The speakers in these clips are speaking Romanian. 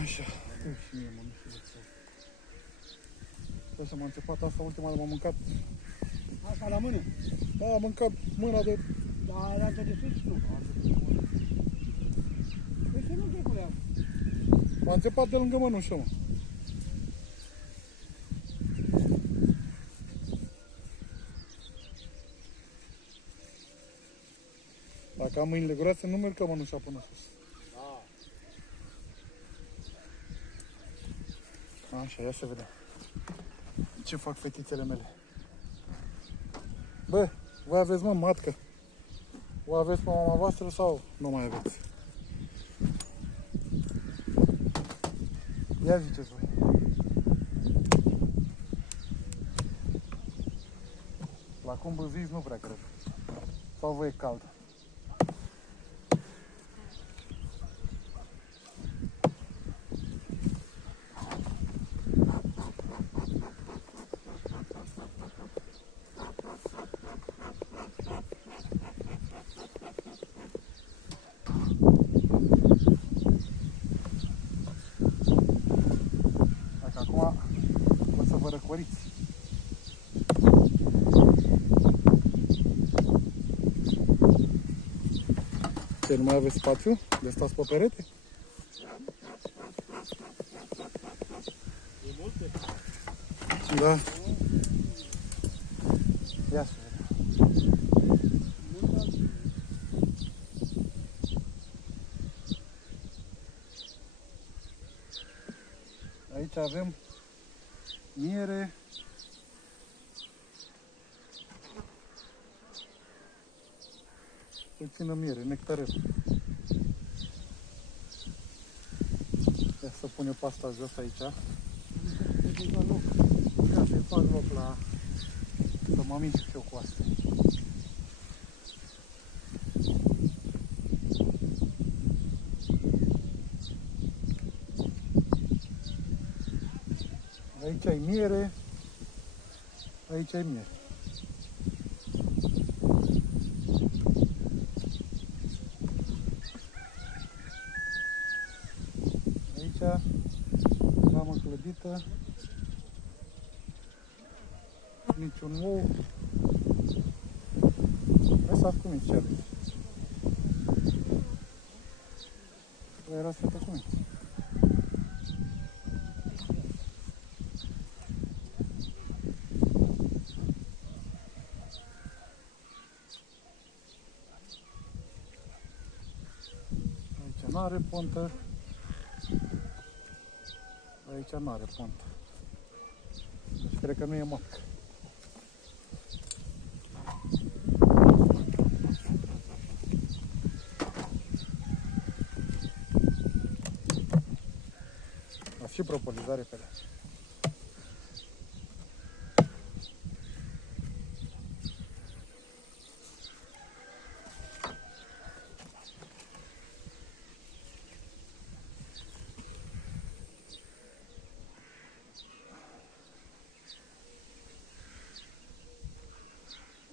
Așa. Și mie, mă, nu știu de ce. Așa m-a înțepat asta, ultima dată m-am mâncat. Asta la mână? Da, am mâncat mâna de... Da, altă de sus? Nu. Păi să nu treculeam. M-a înțepat de lângă mănușă, mă. Dacă am mâinile groase, nu merg ca mănușa până sus. Da. Așa, ia să vedem. Ce fac fetițele mele? Bă, voi aveți, mă, matcă? O aveți pe mama voastră sau nu mai aveți? Ia ziceți voi. La cum băziți, nu prea cred. Sau vă e cald? Acum o să vă răcoriți. Ce, nu mai aveți spațiu? De stați pe perete? E multe? Da. Ia să vedem. Aici avem miere, puțină miere, nectarel. Ia să pun eu pasta jos aici. Ia să-i fac loc la... să mă amintesc eu cu asta. Aici ai miere, aici ai miere. Aici ramă clădită, niciun ou. Lăsați cu minți ce aveți. Voi erați fete cu minți. Aici n-are pontă. Aici n-are pontă. Deci cred că nu e matcă. A și propolizare pe alea.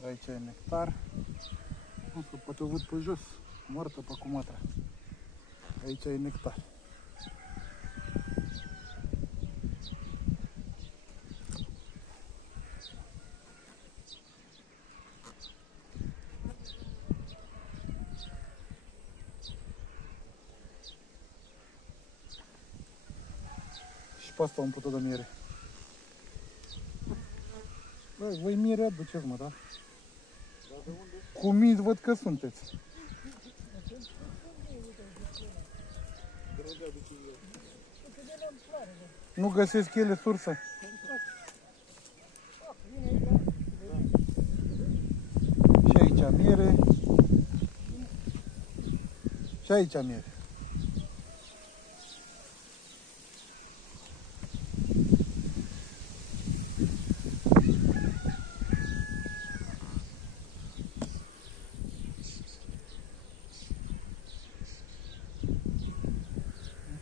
Aici e nectar. Nu știu, poate o văd pe jos, moartă pe cumatra. Aici e nectar. Și pe asta umplută de miere. Băi, voi miere aduceți, mă, da? Cu minți văd că sunteți. Nu găsesc ele sursă? Și aici miere. Și aici miere.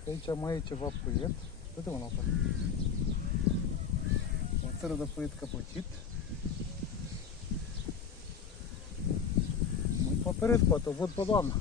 Aici mai e ceva puiet. Uite-mă la o parte. O țără de puiet căpăcit. Mă pe pereți, poate o văd pe doamna.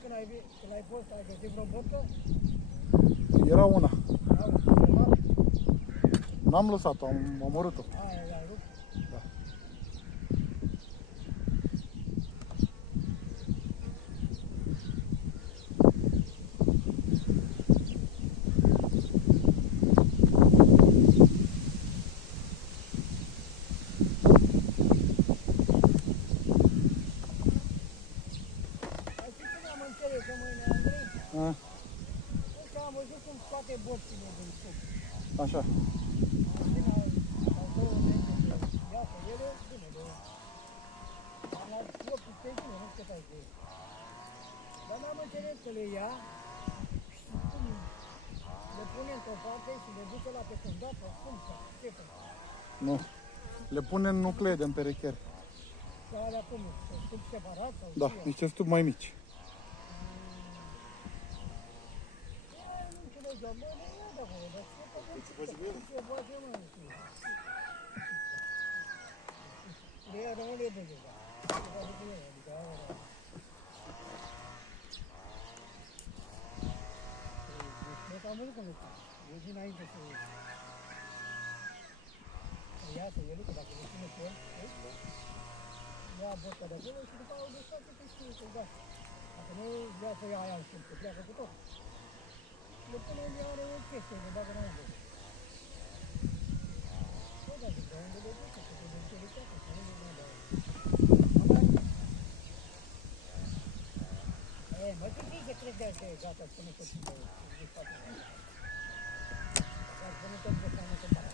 când ai fost, ai găsit vreo botă? Era una. Da, N-am lăsat-o, am omorât-o. aia i-ai rupt. Da. Ai știi cum am înțeles că mâine, Andrei? A, Deci am văzut cum scoate boțile din sub. așa. Au două metri de iasă, ele, bine, de... Am la 18 nu știu cât ai de... Dar n-am înțeles că le ia și cum le pune într-o parte și le duce la pefundat sau cum, sau ce fac? Nu. Le pune în nuclee de împerechiere. Și alea cum, stup separat sau Da, ce? niște stup mai mici. Nu înțeleg, dar mă, le ia de acolo, dar ce fac? Ce face, mă? Le ia, dar nu le băge, da. Ce face cu ele, adică aia, da. Deci am văzut cum le fac. Eu dinainte să iasă ele, că dacă le pune pe el, ia boța de acolo și după aia o desface pe știu, că da. Dacă nu, ia să ia aia în știu, că pleacă cu tot. Le pune unde are o chestie, le bagă înăuntru. Bă, dar zic, de unde le duce, că te duce de ceacă, că nu le dă. Mă, tu zici că crezi că e gata, spune tot ce desface. Dar spune tot ce înseamnă că para.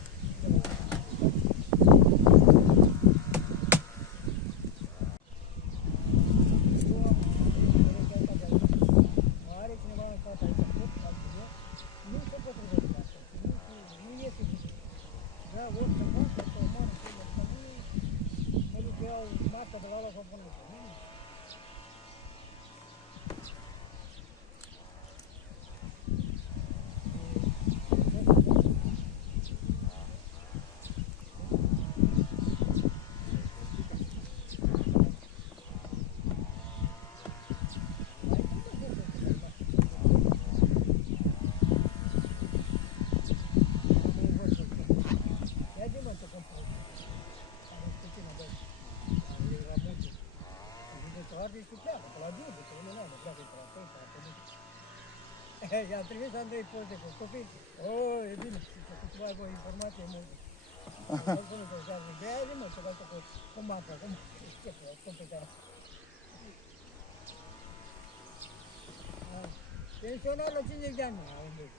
Are cineva în fața aici, tot la tine, nu se potrivește asta, nu iese bine. Vrea orice masă, să o moară, să nu mă duc că iau marca de la ăla sau până aici. Ia zi mă, ce compus. Are puțină, băi. E la multe. Și de arde și pleacă, pe la Giubu, că ele n-au, pleacă pe la tăi, pe la tăi. I-am trimis Andrei poze cu copii. Oh, e bine, să tu ai o informație multe. Nu spune că așa, zic, ia zi mă, ce faci cu mapa, cum pe care. Pensionar la 50 de ani, Andrei.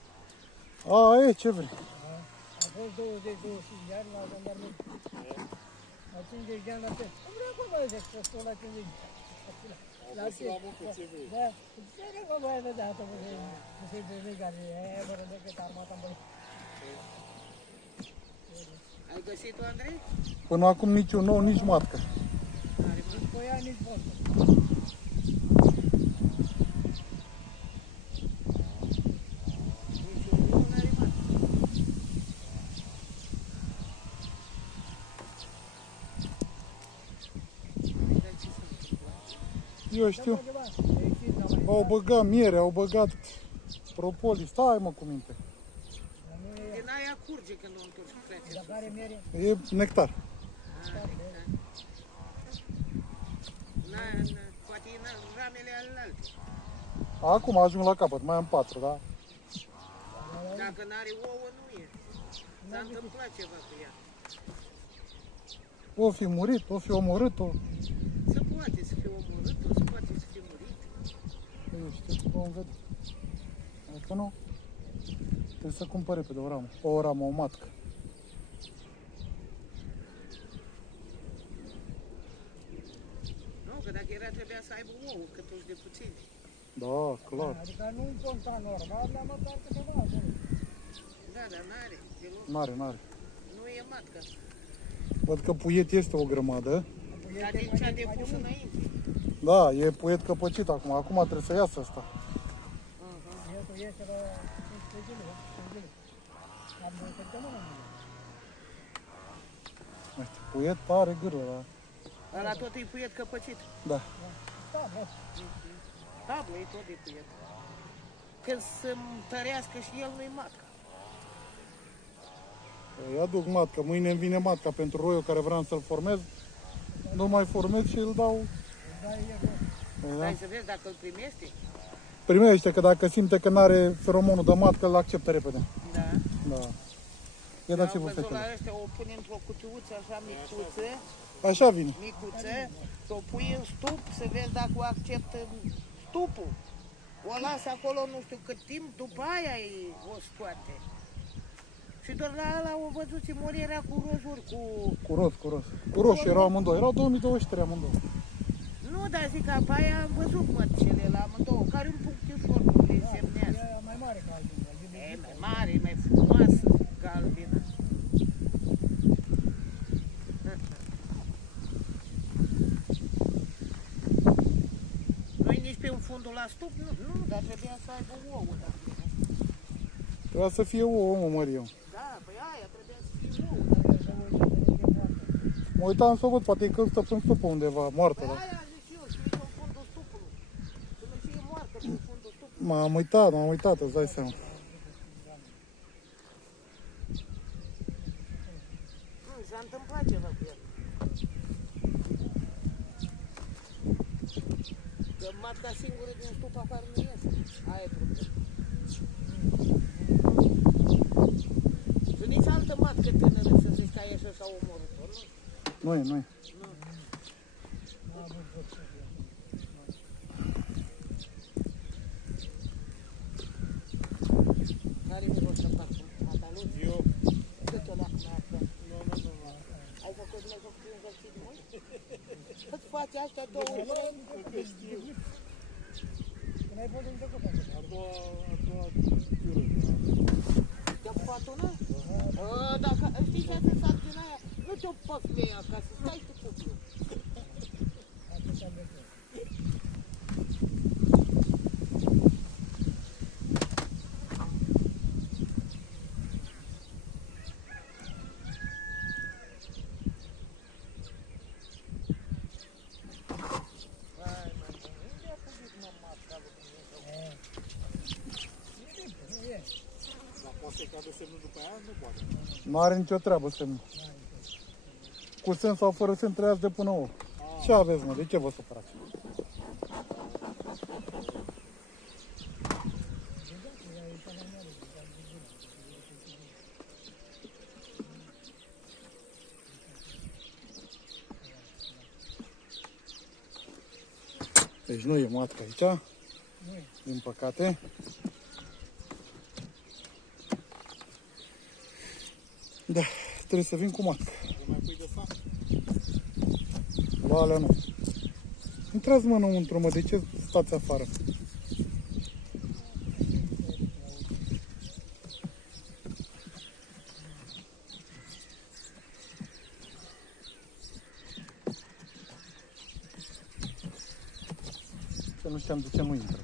A, e, ce vrei? A fost 20-25 de ani la jandarmerie. La 50 de ani la test. Nu vreau cum mai zic, să stau la 50 de ani. La ce? Da. Ce nu cum mai vedea asta, mă, să se vede care e, fără decât armata, băi. Ai găsit-o, Andrei? Până acum nici un nou, nici matcă. Nici pe ea, nici pot. Nici un nou n-are mat. Dar ce să întâmplă? Eu știu. E ieșit, n-am mai Au băgat miere, au băgat propolis. Stai mă cu minte. Dar nu e ea. Din aia curge când o întorci cu frate. Dar care mere? E nectar. Poate e ramele alealte. Acum ajung la capăt, mai am 4, da? Dacă n-are ouă, nu e. S-a întâmplat ceva cu ea. O fi murit, o fi omorât-o. Se poate să fie omorât, se poate să fie murit. Eu știu, vom vedea. Dacă nu, trebuie să cumpăr repede o ramă. O ramă, o matcă. Nu, că dacă era trebuia să aibă ouă, că toți de puțini. Da, clar. Adică nu un conta normal, dar măcar câteva acolo. Da, dar n-are deloc. N-are, n-are. Nu e matca. Văd că puiet este o grămadă. Dar din ce a depus înainte. Da, e puiet căpăcit acum. Acum trebuie să iasă asta. Bietul este la 15 zile, 15 zile. Am 2 săptămâni. Uite, puiet are gârlă, da. Ăla tot e puiet căpăcit. Da. Da, bă. tablă e tot de pe el. Când să-mi tărească și el nu-i matca. Îi aduc matca, mâine îmi vine matca pentru roiul care vreau să-l formez. Nu mai formez și îl dau. Da. Stai să vezi dacă îl primește. Primește, că dacă simte că n-are feromonul de matcă, îl acceptă repede. Da. Da. E Am dați-vă văzut la fetele. ăștia, o pune într-o cutiuță așa micuță, Așa vine. și o pui în stup să vezi dacă o acceptă stupul. O lasă acolo nu știu cât timp, după aia o scoate. Și doar la ăla o văzut, Simori era cu rozuri, cu... Cu roșii erau amândouă. Erau 2023 amândouă. Nu, dar zic că pe aia am văzut mătcele la amândouă, care un punctișor nu le semnează. E mai mare ca albina. E mai mare, e mai frumoasă ca albina. Nu-i nici pe un fundul la stup, nu, dar trebuia să aibă ouă. Trebuia să fie ouă, mă, Măriu. Da, păi aia trebuia să fie ouă. Mă uitam să văd, poate că stă în stupă undeva, moartă. Păi Da? aia zic eu, să fie în fundul stupului. Să nu fie moartă pe fundul stupului. M-am uitat, îți dai seama. S-a întâmplat ceva cu el. Că matca singură din stup afară nu iese. Aia e problema. Și nici altă matcă tânără să zici că aia și s-a omorât-o, nu? Nu e. Nu. Care mi rost să fac pantaloni? Eu? Cât o lac mai aflat? Nu. Ai făcut mai făcut un exercițiu mult? Cât faci astea două luni? Când ai fost în trecut, A doua tură. Te-a pupat una? Dacă știi ce asta sarcina aia, nu te-o poți pe ea acasă, stai tu cuplu. atâta de tot. Dar poate să-i cadă semnul după aia? Nu poate. Nu are nicio treabă semnul. Cu semn sau fără semn trăiați de până 8. Ce aveți, mă? De ce vă supărați? Deci nu e matcă aici, din păcate. Da, trebuie să vin cu matcă. Nu mai pui de sa? La alea nu. Intrați, mă, înăuntru, mă, de ce stați afară? Că nu știam de ce nu intră.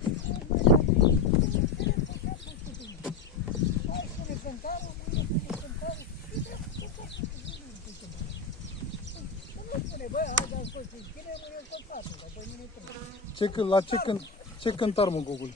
Hai, spune cântarul, nu spune, băi, hai, dar scos, cine nu e cântatul, dar pe mine trebuie. Ce cântar, mă, Gogul?